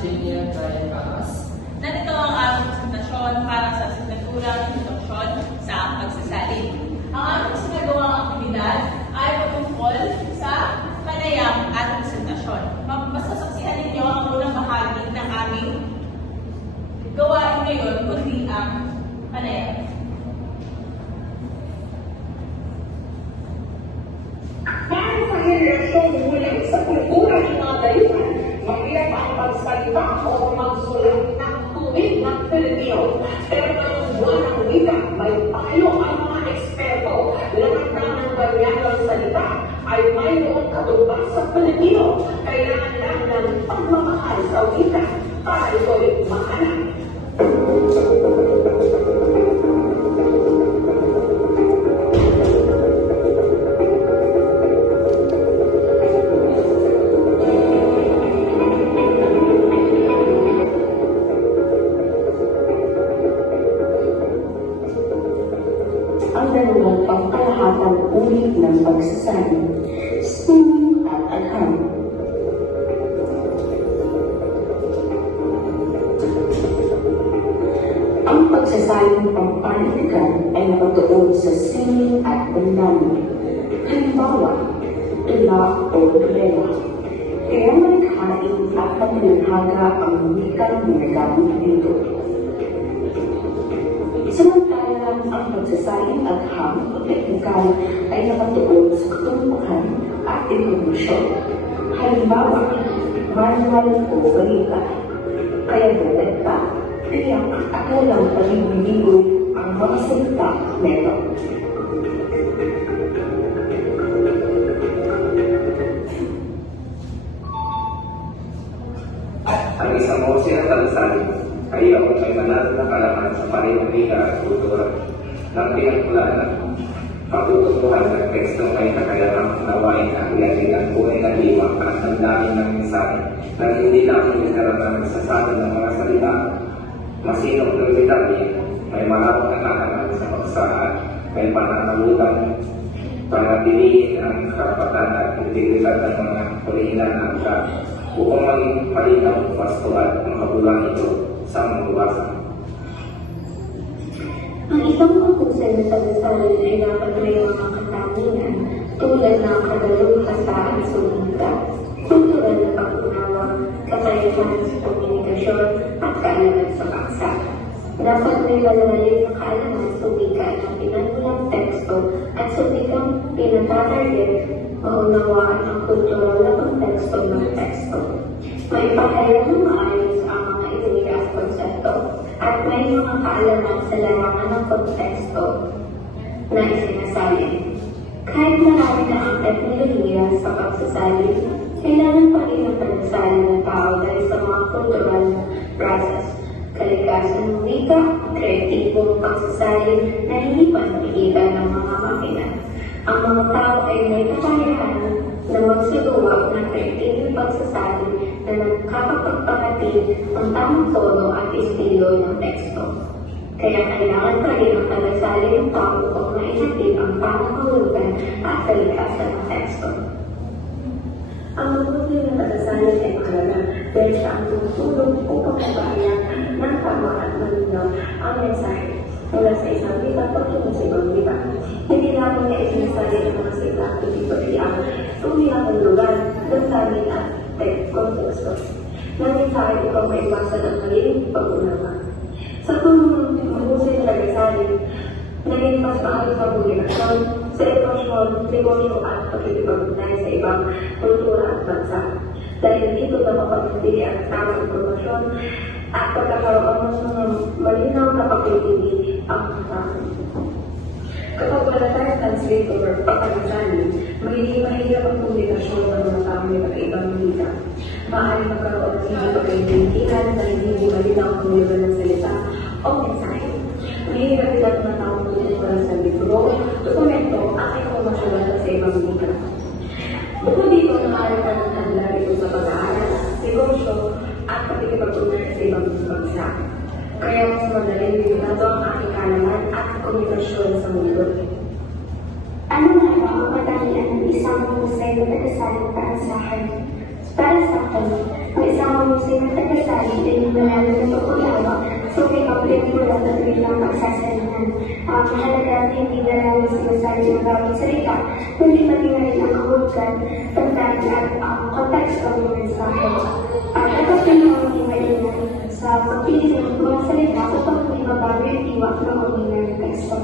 Virginia Brian Amas. Narito ang aming presentasyon para sa asignaturang introduksyon sa pagsasalin. Ang aming sinagawang aktibidad ay patungkol sa panayam at presentasyon. Masasaksihan ninyo ang unang bahagi ng aming gawain ngayon, kundi ang panayam. Para sa henerasyon mula sa kultura ng mga dayuhan, mahirap ang magsalita o magsulat ng tuwid ng Pilipino. Pero ngayong buwan ng wika, may payo ang mga eksperto. Lahat ng ganyan ng salita ay mayroong katumbas sa Pilipino. Kailangan lang ng pagmamahal sa wika para ito'y mahanap. Ang dalawang pangkalahatang uri ng pagsasalin, singing at agham. Ang pagsasalin pampanitikan ay nakatuon sa singing at bandana. Halimbawa, tula o nobela. Kaya malikhain at paglalhaga ang wikang ginagamit dito. Samantalang ang pagsasalin at ham o teknikal ay nakatuon sa katumpakan at informasyon. Halimbawa, manual o balita. Kaya balita, tiyak at walang pag-ibigoy ang mga salita neto. Ang isang bose ng pagsasalin ay ako ay manalo na kalaman sa parehong wika at kultura ng pinagmulanan. Patututuhan ng teksto ay nakayarang nawain ang iyatin ang buhay na liwang at ang dami ng mensahe na hindi namin nagkaroon ng nagsasabi ng mga salita. Masinong prioritarya, may mahabang nakahanap sa pagsaan, may pananalutan, panatilihin ang karapatan at integridad ng mga orihinal na angka upang maging palinaw, pasto at makabulang ito sa mga luwasan. Ang isang mahusay na pagsasalin ay dapat may mga katangian tulad ng kadalughasaan sa wika, kultural na pag-unawa, kakayahan sa komunikasyon at kaalaman sa paksa. Dapat may malalim na kaalaman sa wika ng pinagmulang teksto at sa wikang pinatatarget, maunawaan ang kultural na konteksto ng teksto. Maipahayag ng maayos ang mga ideya at konsepto at may mga kaalaman sa larangan ng konteksto na isinasalin. Kahit marami na ang teknolohiya sa pagsasalin, kailangan pa rin ang pagsasalin ng tao dahil sa mga kultural na process, kalikasan ng wika, kreatibong pagsasalin na hindi pa nakikita ng mga makina. Ang mga tao ay may kakayahan na magsagawa ng kreatibong pagsasalin na nagkakapagpahatid ang tamang tono at estilo ng teksto. Kaya kailangan pa rin ang pagsasalin ng tao upang maihatid ang tamang kahulugan at kalikasan ng teksto. Ang mabuti na pagsasalin ay mahalaga dahil siya ang tumutulong upang mabahayan ng tama at malinaw ang mensahe mula sa isang wika patungo sa ibang wika. Hindi namin na isinasalin ang mga salita at hindi pati ang tumiyang lugar, damdamin at konteksto. Nanging tayo upang maiwasan ang maling pag-unawa. Sa tulong ng mahusay na pagsasalin, naging mas maayos ang komunikasyon sa edukasyon, negosyo at pagkikipag-ugnay sa ibang kultura at bansa. Dahil dito na mapagbibigay ang tamang informasyon at pagkakaroon ng mga malinaw na pagkikili ang tao. Kapag wala tayong translator o pagkakasalin, magiging mahirap ang komunikasyon ng mga tao may pag-ibang wika. Maaaring magkaroon ng hindi pagkaintindihan dahil hindi malinaw ang kahulugan ng salita o mensahe. Mahirap din ang mga tao mula sa libro, dokumento at informasyon sa ibang wika. Bukod dito, maaaring panatanda dito sa pag-aaral, negosyo at pagkikipag-ugnay sa ibang bansa. Kaya mas madaling limitado ang aking kaalaman at komunikasyon sa mundo. Ano nga ba ang katangian ng isang mahusay na pagsasalin para sa akin? Para sa akin, ang isang mahusay ng tagasali ay malalim na pag-unawa sa may pagpipulot at bilang pagsasalihan. Mahalaga at hindi na lang sinasabi ng bawat salita, kundi maging na rin ang kahulugan, tandaan at konteksto ng mensahe. At dapat yung mga maingat sa pagpili ng mga salita upang hindi mabago yung tiwak ng original na teksto.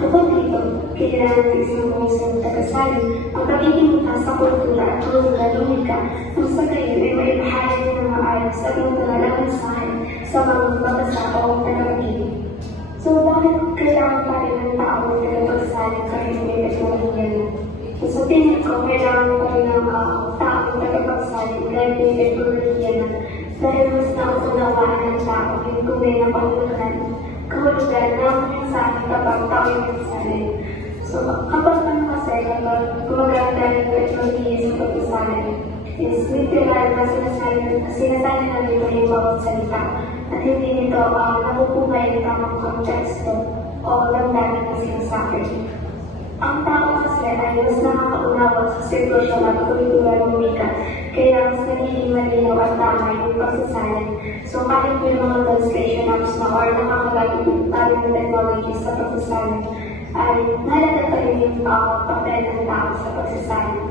Bukod dito, kailangan ng isang mahusay na tagasali ang pagiging mata sa kultura at kahulugan ng wika kung sa gayon ay may bahagi ng mga ayos at magdala ng mensahe sa mga magbabasa o tagapakinig. So, bakit kailangan pa rin ng tao na tagapagsali kahit may teknolohiya na? Sa tingin ko, kailangan pa rin ng tao na tagapagsali kahit may teknolohiya na dahil mas nauunawaan ng tao yung tunay na kahulugan ng mensahe kapag tao yung nagsasalin. So, kapag gumagamit tayo ng teknolohiya sa pagsasalin, is literal na sinasabi namin yung bawat salita at hindi nito napupunay ng tamang konteksto o damdamin na sinasabi. Ang tao kasi ay mas nakakaunawa sa sitwasyon at kultura ng wika, kaya mas nagiging malinaw at tama yung pagsasalin. So kahit may mga translation apps na or nakakagamit tayo ng technology sa pagsasalin, ay mahalaga pa rin yung papel ng tao sa pagsasalin.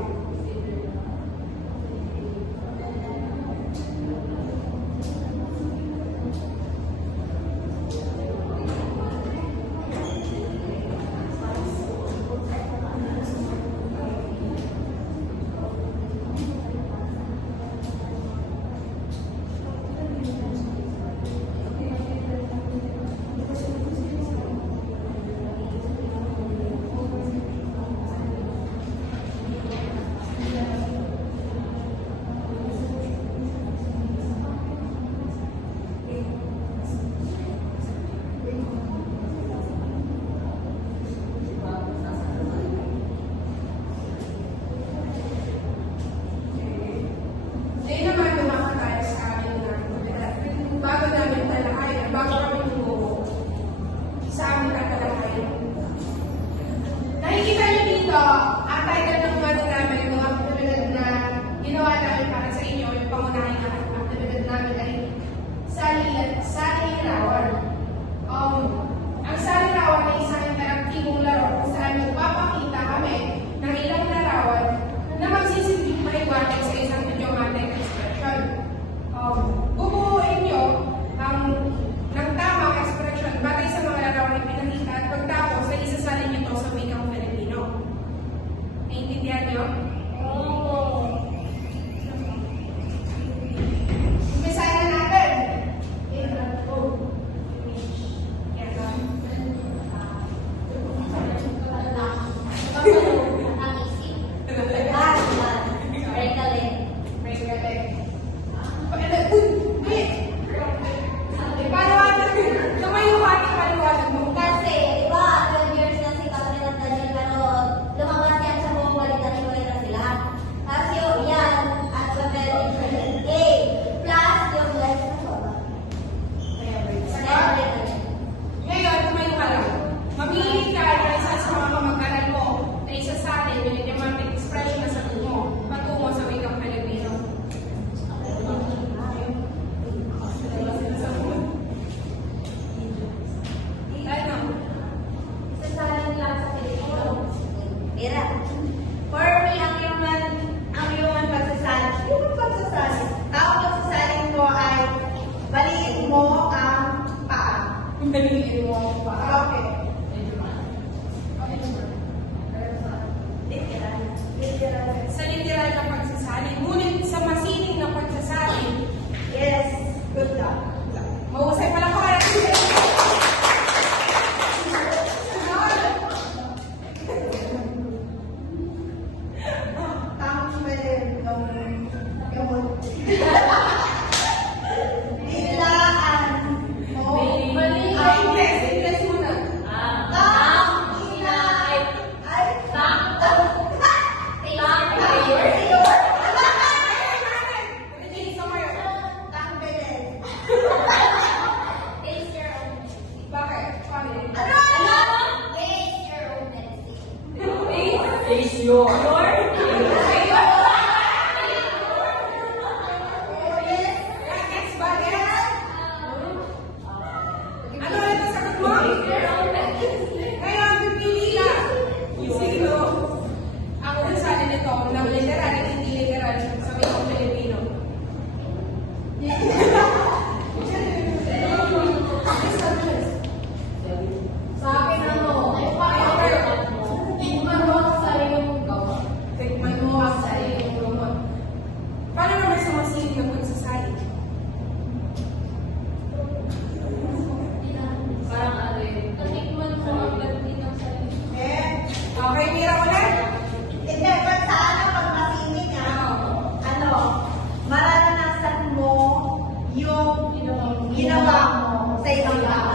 ginawa mo sa ibang tao.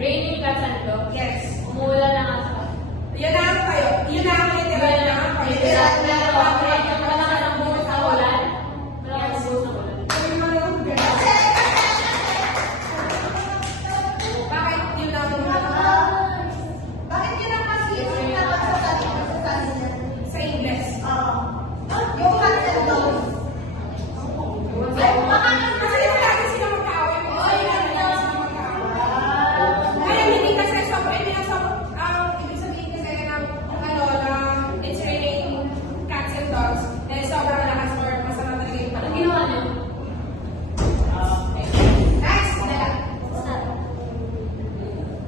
Raining cats and dogs. Yes. Umuulan na nga sa... Yun na ang kayo. Yun na ang literal na. Literal na. Wala ka ng buhos sa ulan. Wala ka ng buhos sa ulan. Bakit yun ang bakit yun ang mas easy na pagsasabi sa English? Yung cats and dogs. Ay, baka kasi lagi sila magkaaway. Kaya hindi kasi ibig sabihin kasi ng it's raining cats and dogs. Dahil sobrang lakas or masama talaga yung Anong ginawa niyo? Okay. Next!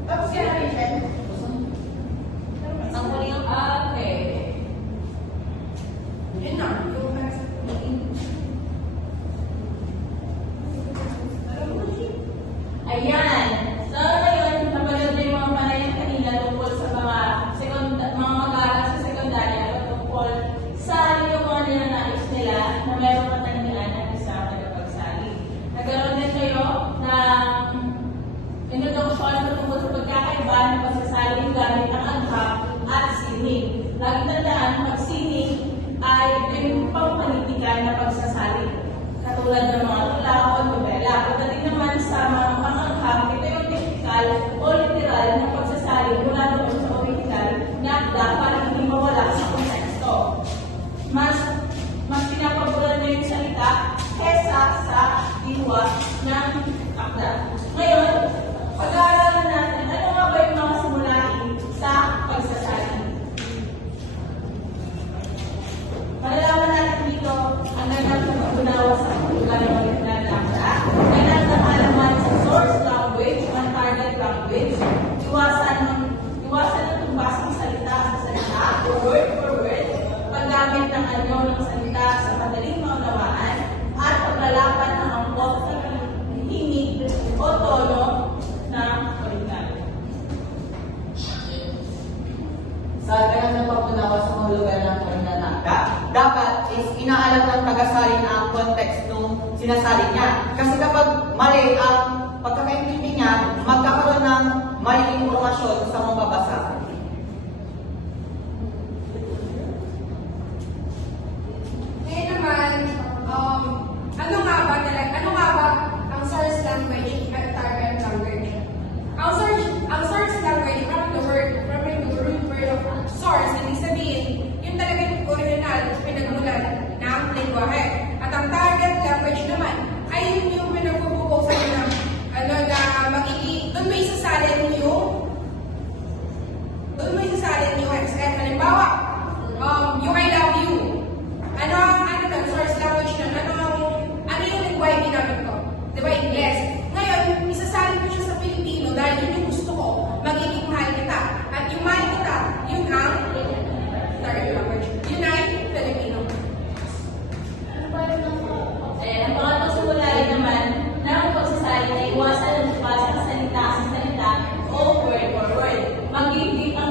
Tapos yan na rin siya. Ang huli yung... Okay. Yun na. Yung Ayan. So, ngayon, napanood na yung mga panayang kanina tungkol sa mga mag-aaral sa sekundarya o tungkol sa yung mga ninanais nila na meron katangian ng isang tagapagsali. Nagkaroon din kayo ng introduction tungkol sa pagkakaiba ng pagsasaling gamit ang agham at sining. Lagi tandaan, pag-sining ay yung pangpanitikan na pagsasaling. Katulad ng mga tula o nobela. Pagdating naman sa mga pangagham, ito yung typical o literal na pagsasaling mula doon sa original na akda para hindi mawala sa konteksto. Mas pinapaboran na yung salita kesa sa diwa ng akda. Ngayon, pag-aaralan natin, ano nga ba yung mga simulain sa pagsasaling? Malalaman natin dito ang ganap na pag-unawa sa pagkukuha ng original na akda, ganap na malaman sa source language, ang target language, iwasan ng tumbasang salita sa salita, word for word, paggamit ng anyo ng salita sa madaling maunawaan, at paglalapan ng angkop ng himig o tono ng original. Sa ganang ng pagpunawa sa mahulugan ng original na akda, dapat is inaalam ng tagasalin ang context ng sinasalin niya. Kasi kapag mali ang pagkakaintindi niya, magkakaroon ng maling impormasyon sa mababasa. Ngayon naman, ano nga ba ang source language at target language? Ang source language from the root word of source, ibig sabihin, yung talaga yung original, pinagmulan ng lingwahe. At ang target language naman, ay yun yung pinagpupukusan ng doon may isasalin yung extent. Halimbawa, yung I love you. Ano ng source language nun? Ano yung lingwahe ginamit ko? Diba, Ingles? Ngayon, isasalin ko siya sa Pilipino dahil yun yung gusto ko, magiging mahal kita. At yung mahal kita, yun ang target language. Yun ay Filipino. Ang pangatong simulain naman ng pagsasalin ay iwasan ng tumbasang salita sa salita o word for word. Ang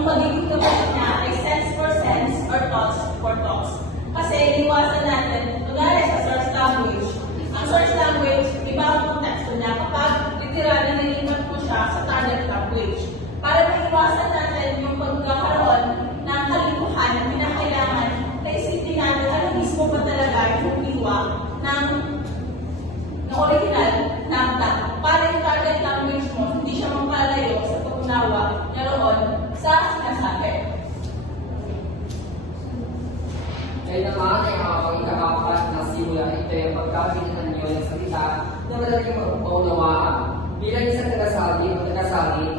magiging kapatid niya ay sense for sense or thoughts for thoughts. Kasi iwasan natin, kunwari sa source language. Ang source language, iba ang konteksto niya kapag literal na nilipat mo siya sa target language. Para maiwasan natin yung pagkakaroon ng kalimuhan na pinakailangan na isipin natin ano mismo ba talaga yung diwa ng original na akda. Para yung target language mo, hindi siya mapalayo sa pag-unawa niya roon sa sinasabi. Kaya naman ay ikaapat na simula ito yung pagkakita niyo ng salita na madaling maunawaan. Bilang isang tagasalin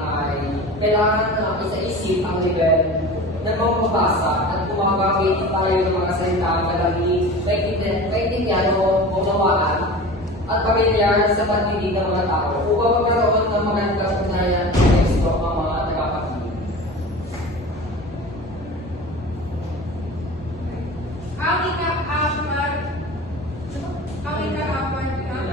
ay kailangan isa-isip ang level ng mga mabasa at kumagamit tayo ng mga salita madaling maintindihan o maunawaan at pamilyar sa pagdidig ng mga tao upang magkaroon ng magandang ugnayan ng teksto ang mga tagapakinig. Ang ika-apat na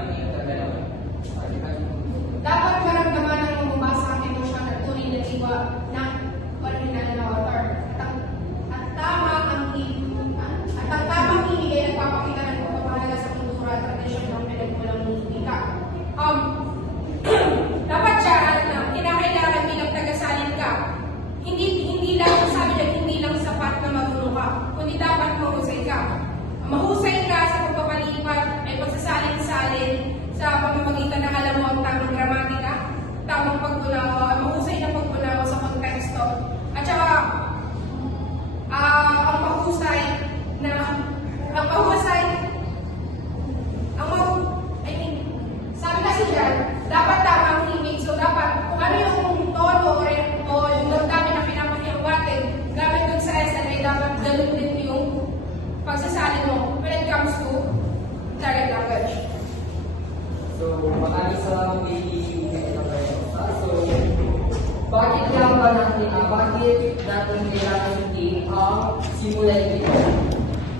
natin kailangan sundin ang simula't ito.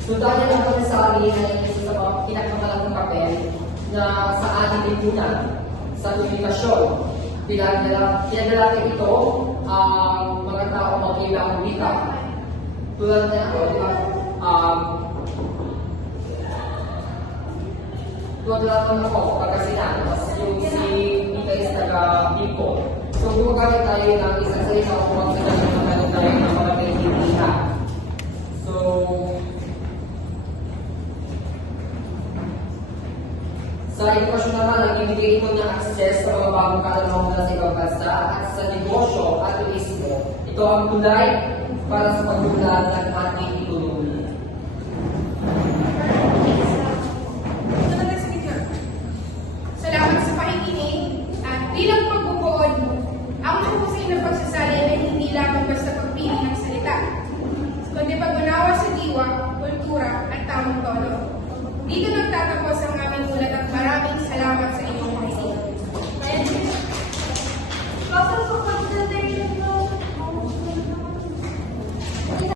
So dahil ang pagsasabi na isa sa mga pinakamalaking papel na sa ating lipunan sa komunikasyon. Pinagdala natin ito ang mga tao magkaiba ang wika. Tulad na ito, di ba? Tulad lang ako, pagkasinan, yung si Mika is taga-Biko. So gumagamit tayo ng isang salita o magsasabi ng mga tayo ng mga kaibigan. So, sa edukasyon naman, nagbibigay ito ng access sa mga bagong katanungan sa ibang bansa at sa negosyo at turismo. Ito ang tulay para sa pagbulan ng ating ekonomiya. Salamat sa pakikinig at bilang pagbubuod, ang mahusay na pagsasalin ay hindi lamang basta pagpili ng salita, kundi pag-unawa sa diwa, kultura at tamang tono. Dito nagtatapos ang aming ulat at maraming salamat sa inyong pakikinig. Welcome to Consulting